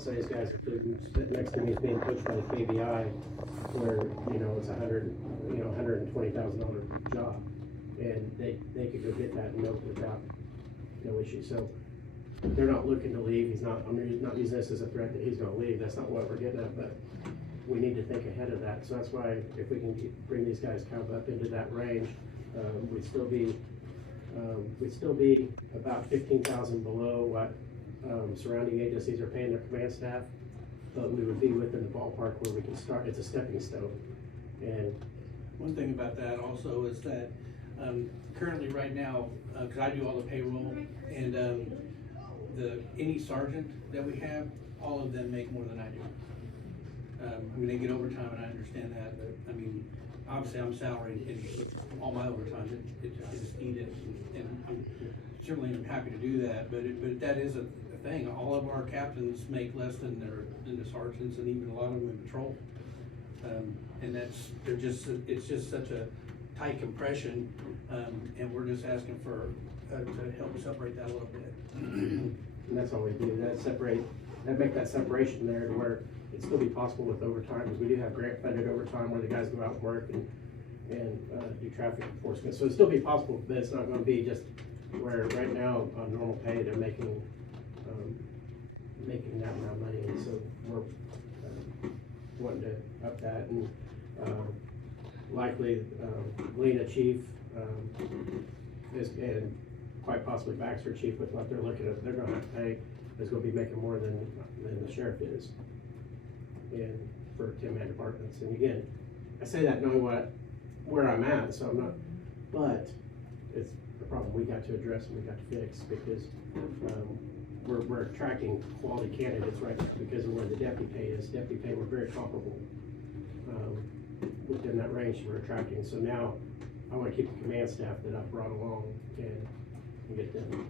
So these guys are sitting next to me is being pushed by the KBI, where, you know, it's $120,000 job. And they could go get that without no issue. So they're not looking to leave. I'm not using this as a threat that he's gonna leave. That's not what we're getting at, but we need to think ahead of that. So that's why if we can bring these guys kind of up into that range, we'd still be about 15,000 below what surrounding agencies are paying their command staff, but we would be within the ballpark where we can start. It's a stepping stone. And one thing about that also is that currently right now, because I do all the payroll, and any sergeant that we have, all of them make more than I do. I mean, they get overtime, and I understand that, but I mean, obviously I'm salaried, and all my overtime, it is needed, and I'm certainly happy to do that, but that is a thing. All of our captains make less than the sergeants, and even a lot of them in patrol. And it's just such a tight compression, and we're just asking for, to help separate that a little bit. And that's all we do, make that separation there to where it'd still be possible with overtime, because we do have grant funded overtime where the guys go out and work and do traffic enforcement. So it'd still be possible, but it's not gonna be just where right now on normal pay, they're making that amount of money. And so we're wanting to up that, and likely Lena chief and quite possibly Baxter chief, with what they're looking at, they're gonna have to pay, is gonna be making more than the sheriff is, and for 10-man departments. And again, I say that knowing where I'm at, so I'm not, but it's a problem we got to address and we got to fix, because we're attracting quality candidates right now because of where the deputy pay is. Deputy pay, we're very comparable within that range we're attracting. So now I want to keep the command staff that I've brought along and get them.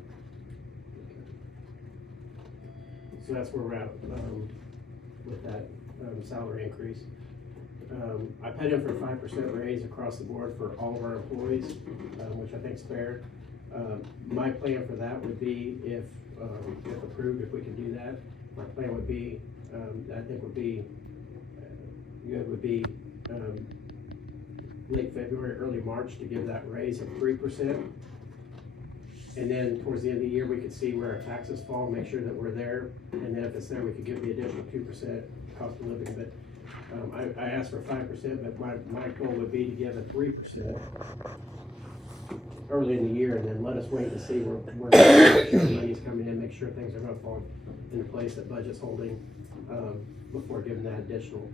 So that's where we're at with that salary increase. I put in for a 5% raise across the board for all of our employees, which I think is fair. My plan for that would be, if approved, if we can do that, my plan would be, I think would be late February, early March, to give that raise of 3%. And then towards the end of the year, we could see where our taxes fall, make sure that we're there. And then if it's there, we could give the additional 2% cost of living. But I asked for 5%, but my goal would be to give a 3% early in the year, and then let us wait and see where the money's coming in, make sure things are gonna fall into place, that budget's holding, before giving that additional.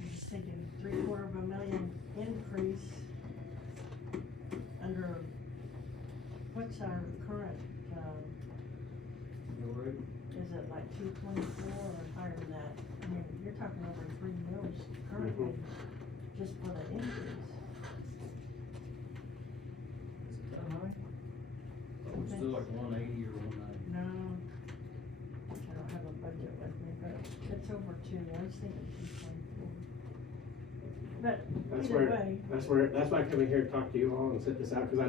I'm just thinking $750,000 increase under, what's our current, is it like 224 or higher than that? I mean, you're talking over 3 mils currently, just for the increase. Is it that high? It's still like 180 or 190. No, I don't have a budget with me, but it's over 2, I was thinking 224. But either way. That's why I come in here to talk to you all and set this out, because I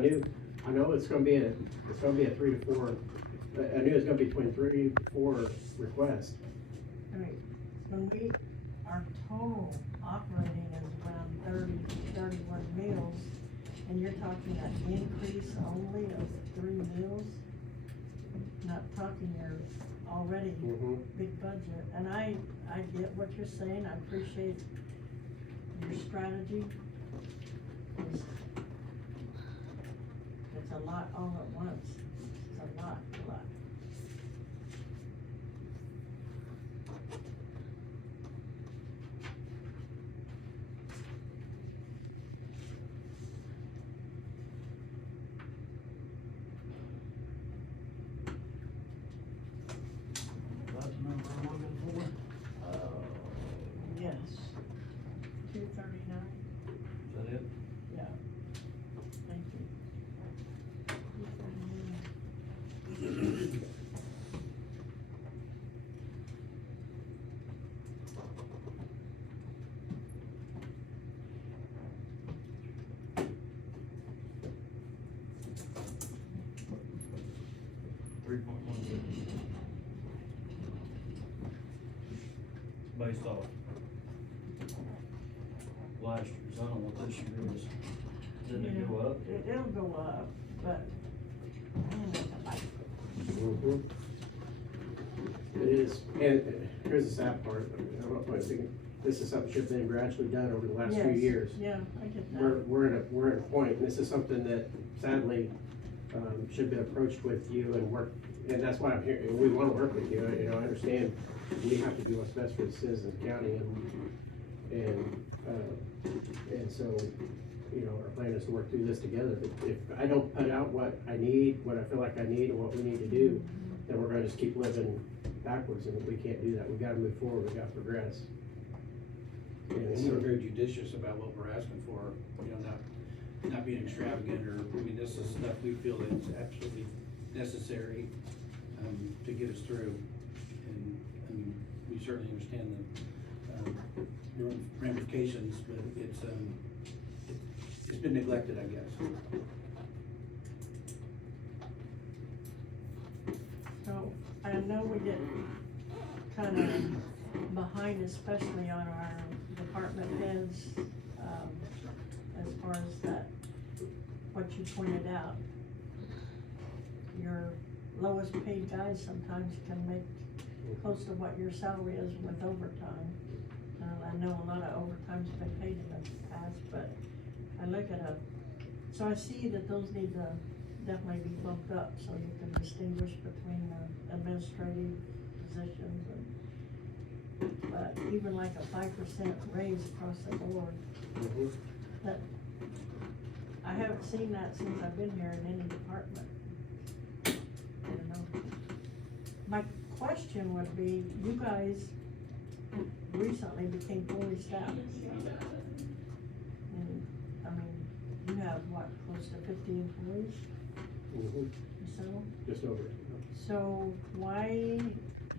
know it's gonna be a 3 to 4. I knew it was gonna be between 3 to 4 requests. I mean, our total operating is around 31 meals, and you're talking an increase only of 3 meals? Not talking your already big budget, and I get what you're saying, I appreciate your strategy. It's a lot all at once, it's a lot. That's the number I'm looking for. Yes. 239, Is that it? yeah. Thank you. 239. 3.1. Based off last year's, I don't know what this year is. Didn't it go up? It'll go up, but, Mhm. It is, and here's the sad part, I don't know if I think, this is something should have been gradually done over the last few Yes. years. yeah, I get We're, that. we're at a point, and this is something that sadly, should have been approached with you and work, and that's why I'm here, and we wanna work with you, I understand we have to do what's best for the citizens of the county, and so, our plan is to work through this together, but if I don't put out what I need, what I feel like I need, and what we need to do, then we're gonna just keep living backwards, and we can't do that, we gotta move forward, we gotta progress. And And so, we're very judicious about what we're asking for, not being extravagant, or, this is stuff we feel that's absolutely necessary, to get us through. And, we certainly understand the ramifications, but it's been neglected, I guess. So, I know we get kinda behind, especially on our department heads, as far as that, what you pointed out. Your lowest paid guys sometimes can make close to what your salary is with overtime. I know a lot of overtime's been paid in the past, but I look at so I see that those need to definitely be bumped up, so you can distinguish between the administrative positions and, but even like a 5% raise across the board, mhm. that, I haven't seen that since I've been here in any department. I don't know. My question would be, you guys recently became fully staffed. And, you have what, close to 50 employees Mhm. or so? Just over. So why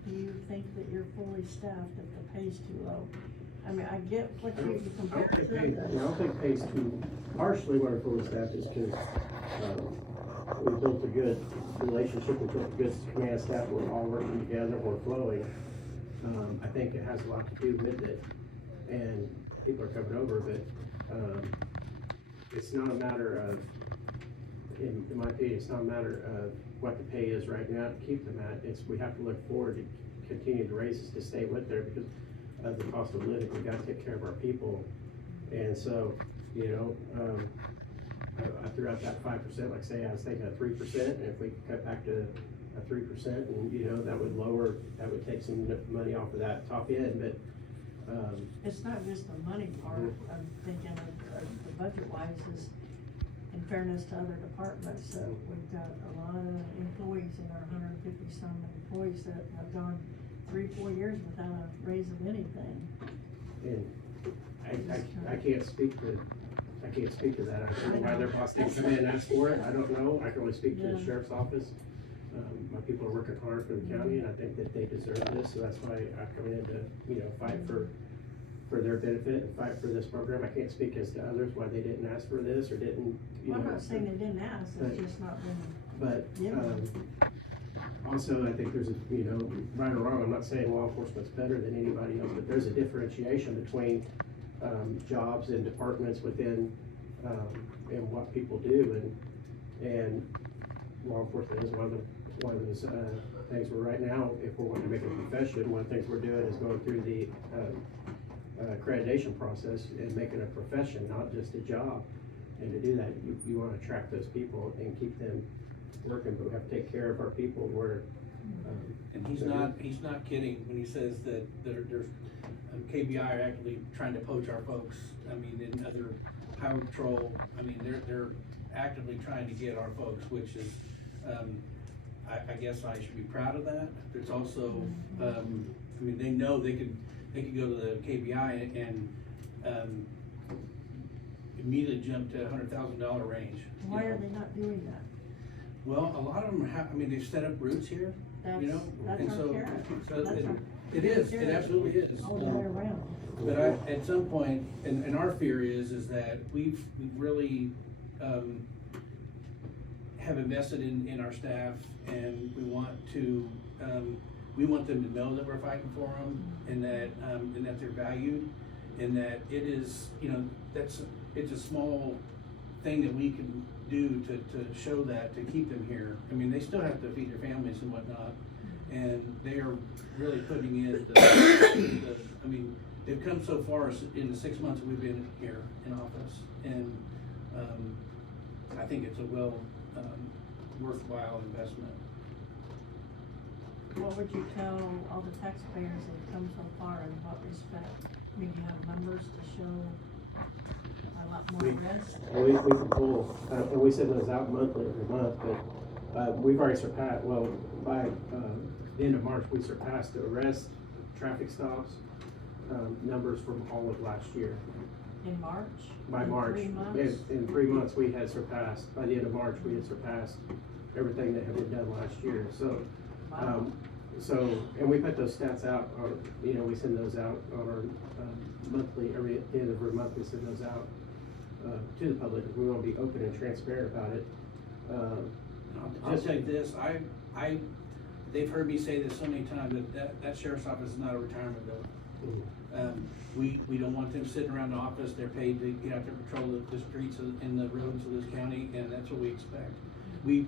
do you think that you're fully staffed if the pay's too low? I get what you compare I to don't think pays too, partially what our fully staffed is because, we built a good relationship, we built a good command staff, we're all working together, we're flowing. I think it has a lot to do with it, and people are coming over, but, it's not a matter of, in my opinion, it's not a matter of what the pay is right now to keep them at, we have to look forward to continue the raises to stay with there because of the cost of living, we gotta take care of our people. And so, I threw out that 5%, like say, I was thinking of 3%, and if we could cut back to a 3%, and, that would take some money off of that top end, but, It's not just the money part, I'm thinking of the budget wise is, in fairness to other departments, so we've got a lot of employees in our 150-some employees that have gone 3-4 years without a raise of anything. and I can't speak to that, I don't know why their boss didn't come in and ask for it, I don't know, I can only speak to the Yeah. sheriff's office. My people are working hard for the county, and I think that they deserve this, so that's why I come in to, fight for their benefit and fight for this program. I can't speak as to others, why they didn't ask for this or didn't, Well, I'm not saying they didn't ask, it's just not been, But, Yeah. Also, I think there's right or wrong, I'm not saying law enforcement's better than anybody else, but there's a differentiation between, jobs and departments within, and what people do, and law enforcement is one of those, things where right now, if we're wanting to make a profession, one of the things we're doing is going through the, accreditation process and making a profession, not just a job. And to do that, you wanna attract those people and keep them working, but we have to take care of our people where, And he's not kidding when he says that there's, KBI are actively trying to poach our folks, in other highway patrol, they're actively trying to get our folks, which is, I guess I should be proud of that. There's also, they know they could go to the KBI and, immediately jump to $100,000 range. why are they not doing that? Well, a lot of them they've set up roots here, That's, and that's our so, carrot. so That's our- it is, it absolutely is. All the way around. But at some point, and our fear is that we've really, have invested in our staff, and we want them to know that we're fighting for them, and that they're valued, and that it is, you know, it's a small thing that we can do to show that, to keep them here. I mean, they still have to feed their families and whatnot, and they are really putting in I mean, they've come so far in the 6 months we've been here in office, and I think it's a worthwhile investment. What would you tell all the taxpayers that have come so far in what respect? I mean, do you have numbers to show a lot more arrests? We can pull, and we send those out monthly every month, but we've already surpassed, well, by the end of March, we surpassed the arrest, traffic stops, numbers from all of last year. In March? By In March, 3 months? in 3 months, we had surpassed, by the end of March, we had surpassed everything that had been done last year, so. Wow. And we put those stats out, or, you know, we send those out on our monthly, at the end of every month, we send those out to the public. We want to be open and transparent about it. I'll say this, they've heard me say this so many times, that sheriff's office is not a retirement building. We don't want them sitting around the office. They're paid to get out there and patrol the streets and the roads of this county, and that's what we expect. We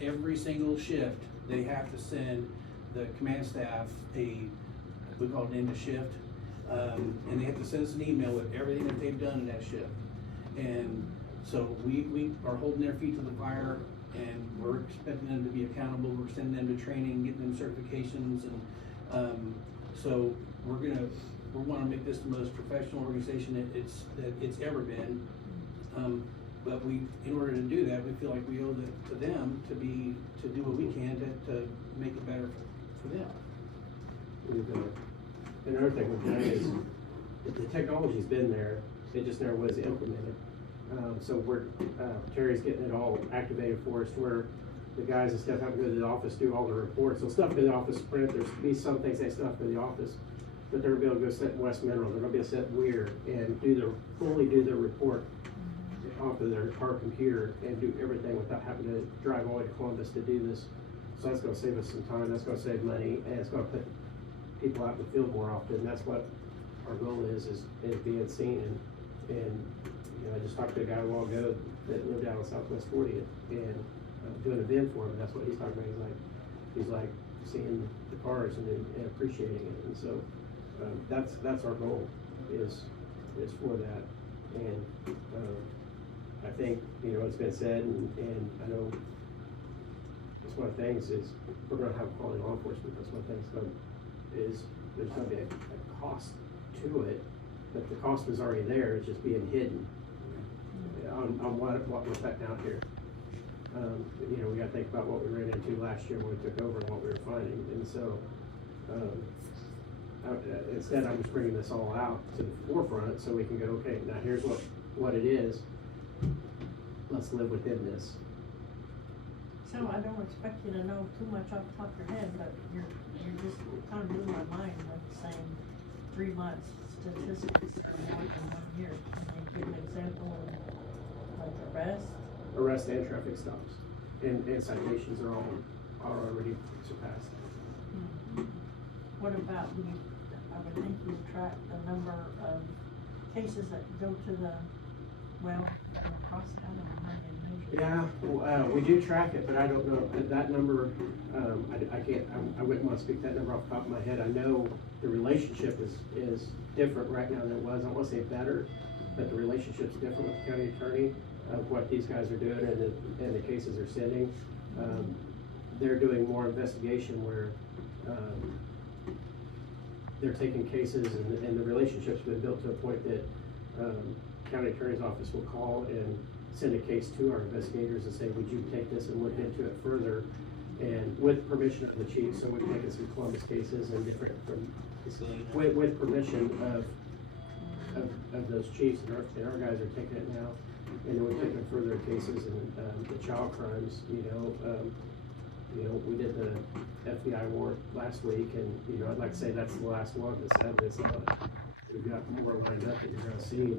every single shift, they have to send the command staff we call it end of shift, and they have to send us an email with everything that they've done in that shift. And so we are holding their feet to the fire, and we're expecting them to be accountable. We're sending them to training, getting them certifications, and so we want to make this the most professional organization it's ever been. But in order to do that, we feel like we owe it to them to do what we can to make it better for them. Another thing we've done is, the technology's been there, it just never was implemented. So Terry's getting it all activated for us, to where the guys and stuff have to go to the office, do all the reports. So stuff in the office print, there's be some things they stuff in the office, but they're gonna be able to go sit in West Mineral, they're gonna be able to sit in Weir and fully do their report off of their car computer and do everything without having to drive all the way to Columbus to do this. So that's gonna save us some time, that's gonna save money, and it's gonna put people out in the field more often. That's what our goal is being seen. And you know, I just talked to a guy a while ago that lived out on Southwest 40th and doing a VIN for him. That's what he's talking about. He's like seeing the cars and appreciating it. And so that's our goal is for that. And I think, you know, it's been said, and I know it's one of the things is we're gonna have quality law enforcement. That's one thing there's gonna be a cost to it, but the cost is already there. It's just being hidden on what we're putting out here. You know, we gotta think about what we ran into last year when we took over and what we were finding. And so instead, I'm just bringing this all out to the forefront so we can go, okay, now here's what it is. Let's live within this. So I don't expect you to know too much off the top of your head, but you're just kind of blew my mind with saying 3 months statistics are more than 1 year. Can they give an example of like Arrest and traffic stops. And citations are already surpassed. What about, I would think you track the number of cases that go to the, cross county, how do you measure? Yeah, we do track it, but I don't know, that number, I can't, I wouldn't want to speak that number off the top of my head. I know the relationship is different right now than it was. I don't want to say better, but the relationship's different with the county attorney of what these guys are doing and the cases they're sending. They're doing more investigation where they're taking cases and the relationship's been built to a point that county attorney's office will call and send a case to our investigators and say, would you take this and look into it further? And with permission of the chief, so we've taken some Columbus cases and different with permission of those chiefs, and our guys are taking it now. And then we're taking further cases and the child crimes, you know, we did the FBI warrant last week, and, you know, I'd like to say that's the last one that's said it's not. We've got more lined up that you're gonna see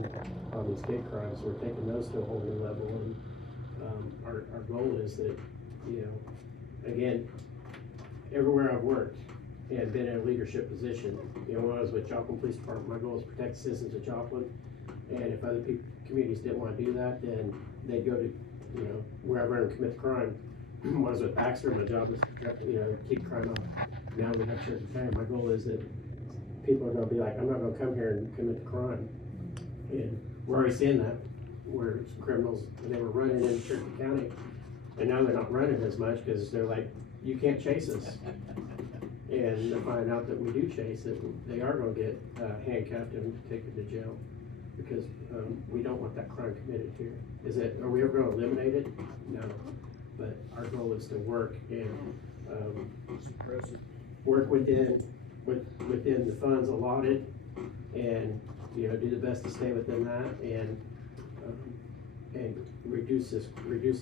on these gate crimes. We're taking those to a whole new level, and our goal is that, you know, again, everywhere I've worked and been in a leadership position, you know, when I was with Joplin Police Department, my goal is to protect the citizens of Joplin. And if other communities didn't wanna do that, then they'd go to, you know, wherever and commit the crime. When I was with Baxter, my job was to, you know, keep crime up. Now we have Cherokee County, my goal is that people are gonna be like, I'm not gonna come here and commit the crime. And we're already seeing that, where some criminals, they were running in Cherokee County, and now they're not running as much, cause they're like, you can't chase us. And they find out that we do chase, that they are gonna get handcuffed and taken to jail, because, we don't want that crime committed here. Are we ever gonna eliminate it? No, but our goal is to work and, Suppress it. work within the funds allotted, and, you know, do the best to stay within that, and reduce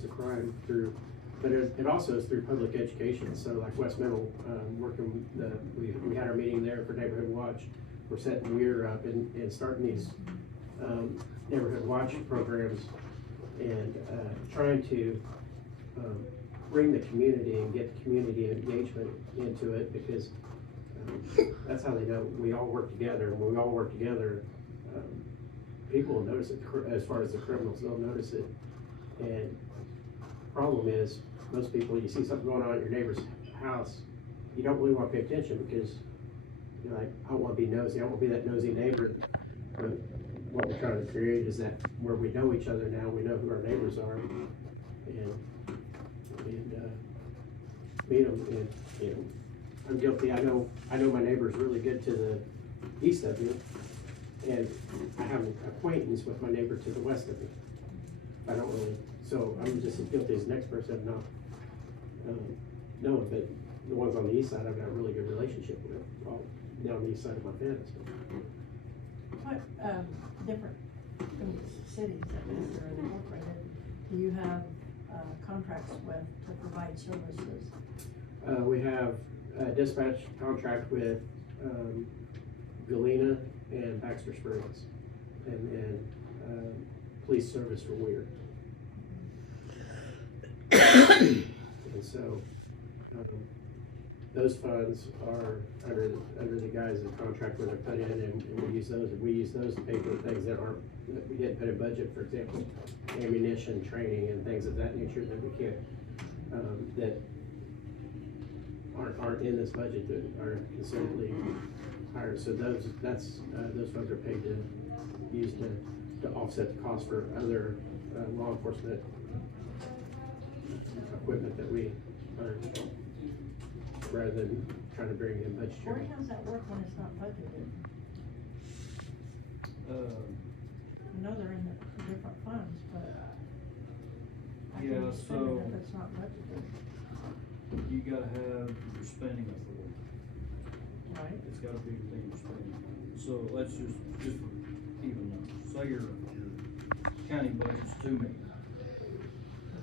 the crime through, but it also is through public education. So like West Middle, working, we had our meeting there for Neighborhood Watch. We're setting Weir up and starting these, Neighborhood Watch programs, and, trying to, bring the community and get the community engagement into it, because, that's how they know we all work together. And when we all work together, people will notice it. As far as the criminals, they'll notice it. And problem is, most people, you see something going on at your neighbor's house, you don't really want to pay attention, because you're like, I don't want to be nosy, I don't want to be that nosy neighbor. But what we're trying to create is that where we know each other now, we know who our neighbors are, and meet them. And, you know, I'm guilty. I know my neighbor's really good to the east of you, and I have an acquaintance with my neighbor to the west of me. I don't really, so I'm just as guilty as the next person of not knowing, but the ones on the east side I've got a really good relationship with, all down the east side of my fence. What, different cities that are incorporated, do you have, contracts with to provide services? We have a dispatch contract with, Galena and Baxter Springs, and police service for Weir. And so, those funds are under the guys in contract where they're put in, and we use those to pay for things that we didn't put in budget, for example, ammunition, training, and things of that nature that we can't, that aren't in this budget, that are considerably higher. So those funds are paid to use to offset the cost for other law enforcement equipment that we are, rather than trying to bring in budgetary. How does that work when it's not budgeted? I know they're in the different funds, but I Yeah, can spend so- it if it's not budgeted, You gotta have your spending authority. right? It's gotta be within your spending. So let's just for even numbers, say your county budget's $2 million.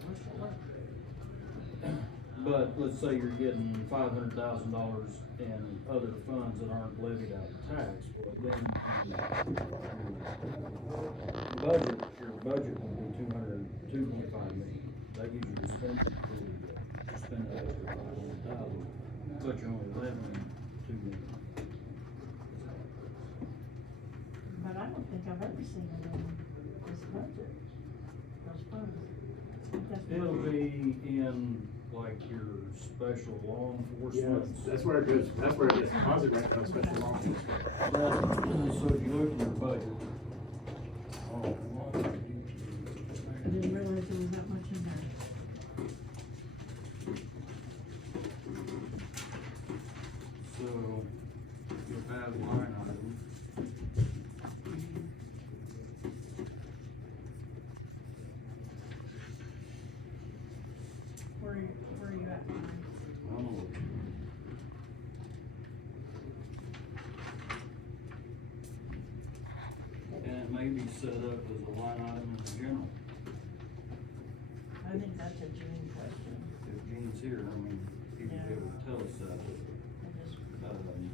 What's the work? But let's say you're getting $500,000 in other funds that aren't levied out of tax, well then your budget will be 2.5 million. That gives you the spending authority to spend that extra 500,000, but you're only levying 2 million. But I don't think I've ever seen it in this budget, those funds. I think that's- It'll be in like your special law Yeah, enforcement. that's where it goes, that's where it gets deposited right now, special law enforcement. So if you look at your budget. I didn't realize there was that much in there. So you'll have line item. Where are you at? Mike? And it may be set up as a line item in the general. I think that's a June question. If Gene's here, I mean, he would be able to tell us that. I just, It's I don't even think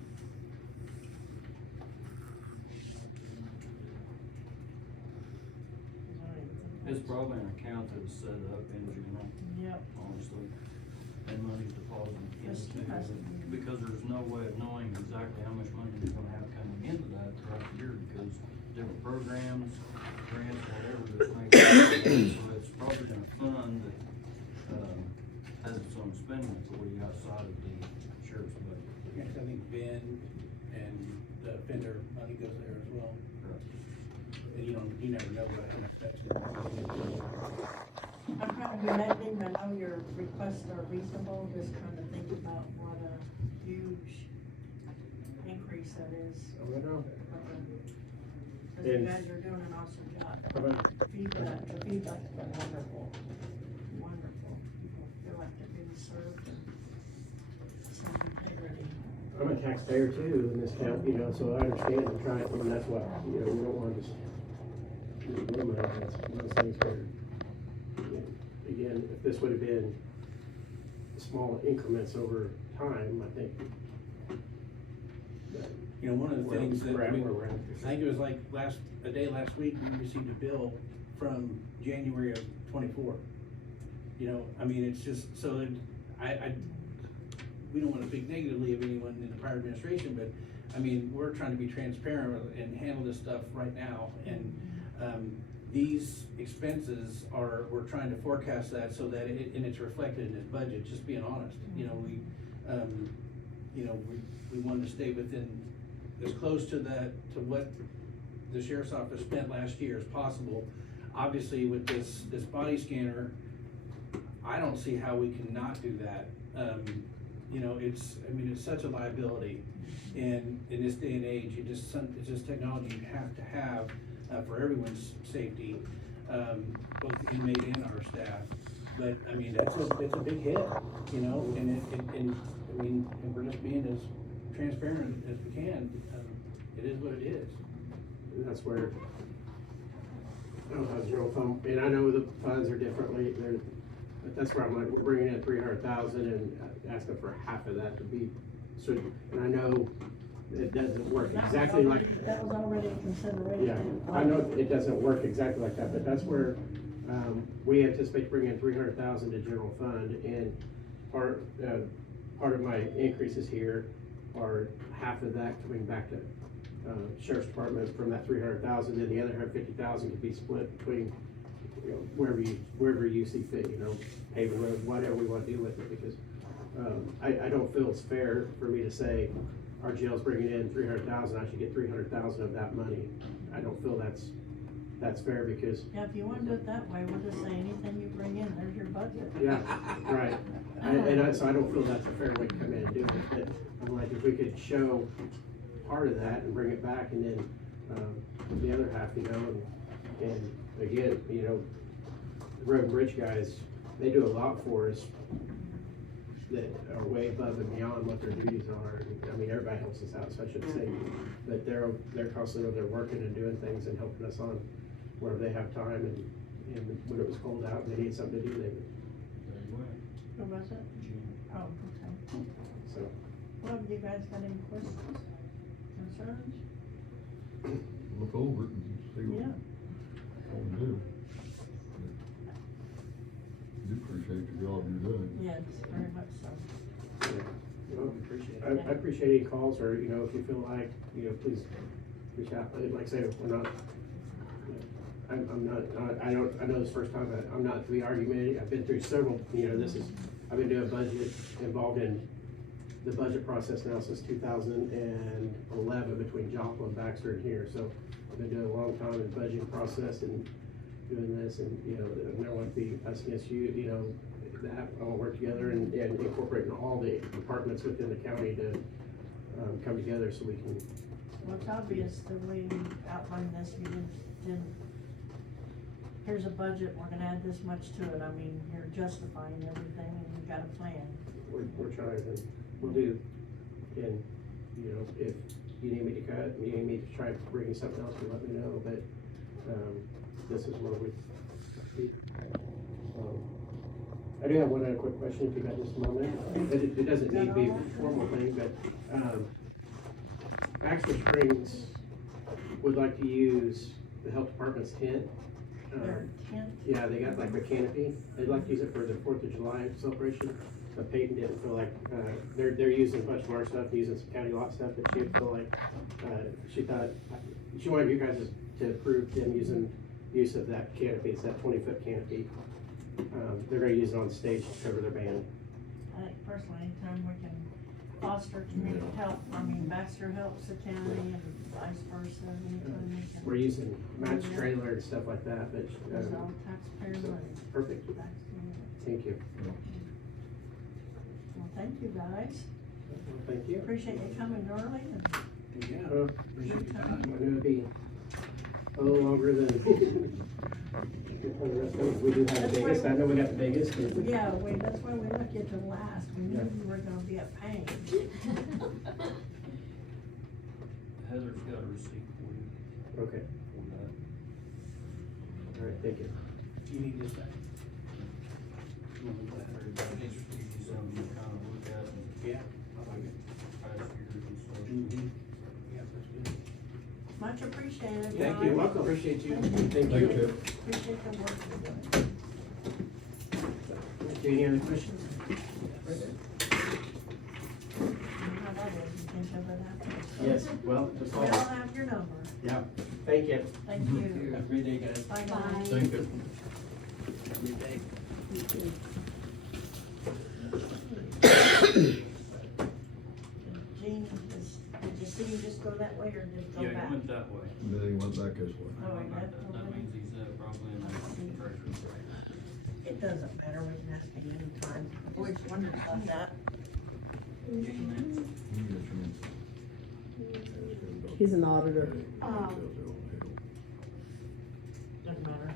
that's- probably an account that is set up in general, Yep. honestly, and money's deposited Yes, into it has to it, be. because there's no way of knowing exactly how much money you're gonna have coming into that throughout the year, because different programs, grants, whatever, just make it, so it's probably in a fund that, has its own spending authority outside of the sheriff's budget. Yeah, 'cause I think Ben and the vendor money goes there as well. And you never know how much that's gonna be. I'm trying to be negative, I know your requests are reasonable, just trying to think about what a huge increase that is. Oh, I know. Cause you And- guys are doing an awesome job. How about- The feedback's been wonderful, wonderful. People feel like they're being served and some integrity. I'm a taxpayer too in this county, you know, so I understand and try, and that's what, you know, we don't want to just, minimize, that's one of those things where, again, if this would have been small increments over time, I think. that You know, one of the we're- things that, we're I at mean, where we're at. I think it was like a day last week, we received a bill from January of '24. You know, I mean, it's just, so that, we don't wanna speak negatively of anyone in the prior administration, but, I mean, we're trying to be transparent and handle this stuff right now, and, these expenses we're trying to forecast that so that and it's reflected in his budget, just being honest. You know, we wanted to stay within, as close to what the sheriff's office spent last year as possible. Obviously, with this body scanner, I don't see how we can not do that. You know, it's such a liability, and in this day and age, it's just technology you have to have, for everyone's safety, both the inmate and our staff. But, I mean, it's a big hit, you know, and we're just being as transparent as we can. It is what it is. And that's where, I don't know, general fund, and I know the funds are differently, but that's where I'm like, we're bringing in 300,000 and asking for half of that to be, so, and I know it doesn't work exactly like. That was already in consideration. Yeah, I know it doesn't work exactly like that, but that's where, we anticipate bringing in 300,000 to general fund, and part of my increases here are half of that coming back to, sheriff's department from that 300,000, and the other 150,000 could be split between, you know, wherever you see fit, you know, paving road, whatever we wanna do with it, because, I don't feel it's fair for me to say, our jail's bringing in 300,000, I should get 300,000 of that money. I don't feel that's fair, because, Yeah, if you wanna do it that way, we'll just say anything you bring in, there's your budget. yeah, right. So I don't feel that's a fair way to come in and do it, but I'm like, if we could show part of that and bring it back, and then, the other half, you know, and again, you know, the road and bridge guys, they do a lot for us that are way above and beyond what their duties are. I mean, everybody helps us out, so I shouldn't say, but they're constantly over there working and doing things and helping us on wherever they have time, and when it was cold out and they need something to do, they, There you went. Who was it? Oh, okay. so. Well, have you guys got any questions, concerns? Look over it and see Yeah. what we do. Do appreciate the job you're doing. Yes, very much so. Well, I appreciate any calls, or, you know, if you feel like, you know, please reach out. Like I say, we're not, I'm not, I know this first time, I'm not to be argumentative. I've been through several, you know, I've been doing budget, involved in the budget process now since 2011 between Joplin, Baxter, and here. So I've been doing a long time in budgeting process and doing this, and, you know, I don't want to be us against you, you know, that all work together and incorporating all the departments within the county to come together so we can. Well, it's obvious the way you outlined this, you didn't, here's a budget, we're gonna add this much to it. I mean, you're justifying everything and you've got a plan. We're trying, and we'll do, and, you know, if you need me to cut, you need me to try to bring you something else, you let me know, but, this is where we. I do have one other quick question, if you got just a moment. It doesn't need to be a formal thing, but, Baxter Springs would like to use the health department's tent, Their tent, Yeah, they got like a canopy, they'd like to use it for their 4th of July celebration, but Peyton didn't feel like, they're using a bunch of our stuff, using some county lot stuff, but she didn't feel like, she thought, she wanted you guys to approve them using use of that canopy, it's that 20-foot canopy. They're gonna use it on stage to cover their band. I think personally, anytime we can foster community help, I mean, Baxter helps the county and vice versa, anytime we can. We're using Matt's trailer and stuff like that, but, It's all taxpayer money. perfect, Back to you. thank you. Well, thank you guys, Well, thank you. appreciate you coming early and Yeah, Uh, appreciate your I time. knew it'd be a little longer than. We do have the biggest, I know we got the biggest. and- yeah, that's why we left you to last, we knew you were gonna be a pain. Heather's got a receipt for you Okay, for that. all right, thank you. You need this back. You know, everybody needs to give you something to kind of look at and Yeah, I like it. past years and stuff. Yeah, that's good. Much appreciated. Thank guys. you, welcome, appreciate you. Thank Thank you. you. Appreciate the work you're doing. Do you any other questions? You know how that is, you think of it after. Yes, well, just We all, all have your number, yeah, thank you. thank you. Have a great day, guys. Bye Bye. guys. Thank you. Have a great day. Gene, did you see him just go that way or did he go Yeah, back? he went that way. Then he went back this way. Oh, he did? That means he's probably in the treasury. It doesn't matter, we can ask him anytime. Always wondered about that. He's an auditor. Doesn't matter.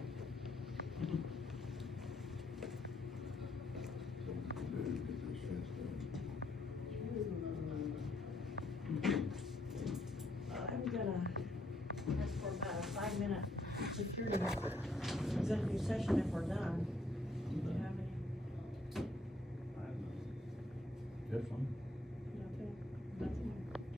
I'm gonna ask for about a 5-minute security executive session if we're done. Do you have any? That's fine.